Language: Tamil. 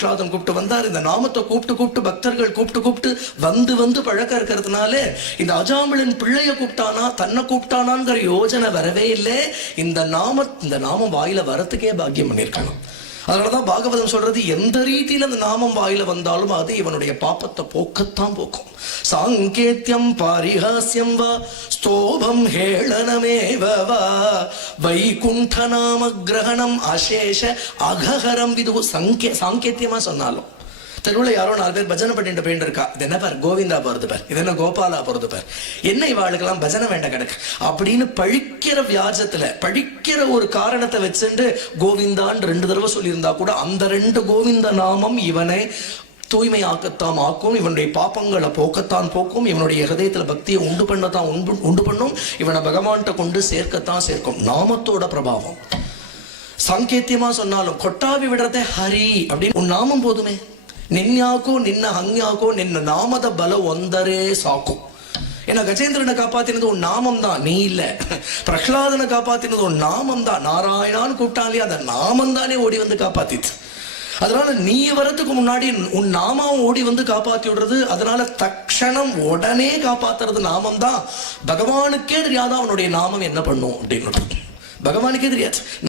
பிரகலாதன் கூப்பிட்டு வந்தார். இந்த நாமத்தை கூப்பிட்டு பக்தர்கள் கூப்பிட்டு வந்து பழக்கம் இருக்கிறதுனால இந்த அஜாமிளன் பிள்ளைய கூப்பிட்டானா தன்னை கூப்பிட்டானாங்கிற யோஜனை வரவே இல்லை. இந்த நாமம் வாயில வரத்துக்கே பாக்கியம் பண்ணியிருக்கணும். அதனாலதான் பாகவதம் சொல்றது, எந்த ரீதியில அந்த நாமம் வாயில வந்தாலும் அது இவனுடைய பாப்பத்தை போக்கத்தான் போக்கும். சாங்கேத்யம் பாரிஹாஸ்யம் வா ஸ்தோபம் ஹேளனமேவ வா வைகுண்ட நாம கிரகணம் அசேஷ அகஹரம் விது. சாங்கேத்தியமா சொன்னாலும் தெருவில் யாரோ 4 பேர் பஜனை பண்ணிட்டு போயிட்டு இருக்கா. இது என்ன பார், கோவிந்தா போறது பார், இது என்ன கோபாலா போறது பார், என்ன இவாளுக்கெல்லாம் பஜனை வேண்ட கிடக்கு அப்படின்னு பழிக்கிற வியாஜத்துல பழிக்கிற ஒரு காரணத்தை வச்சுட்டு கோவிந்தான்னு 2 தடவை சொல்லியிருந்தா கூட அந்த 2 கோவிந்த நாமம் இவனை தூய்மையாக்கத்தான் ஆக்கும், இவனுடைய பாப்பங்களை போக்கத்தான் போக்கும், இவனுடைய ஹதயத்துல பக்தியை உண்டு பண்ணும், இவனை பகவான்கிட்ட கொண்டு சேர்க்கும். நாமத்தோட பிரபாவம். சாங்கேத்தியமா சொன்னாலும் கொட்டாவி விடுறதே ஹரி அப்படின்னு உன் நாமம் போதுமே. ನಿನ್ಯಾಕೋ ನಿನ್ನ ಹಂಗ್ಯಾಕೋ ನಿನ್ನ ನಾಮದ ಬಲ ಒಂದರೇ ಸಾಕು. ஏன்னா கஜேந்திரனை காப்பாத்தினது உன் நாமம் தான், நீ இல்ல. பிரகலாதனை காப்பாத்தினது உன் நாமம் தான். நாராயணான்னு கூப்பிட்டாலே அந்த நாமம் தானே ஓடி வந்து காப்பாத்திச்சு. அதனால நீ வரத்துக்கு முன்னாடி உன் நாமம் ஓடி வந்து காப்பாத்தி விடுறது. அதனால தக்ஷணம் உடனே காப்பாத்துறது நாமம் தான். பகவானுக்கே தெரியாத அவனுடைய நாமம் என்ன பண்ணும் அப்படின்னு பகவானுக்கே தெரியாது.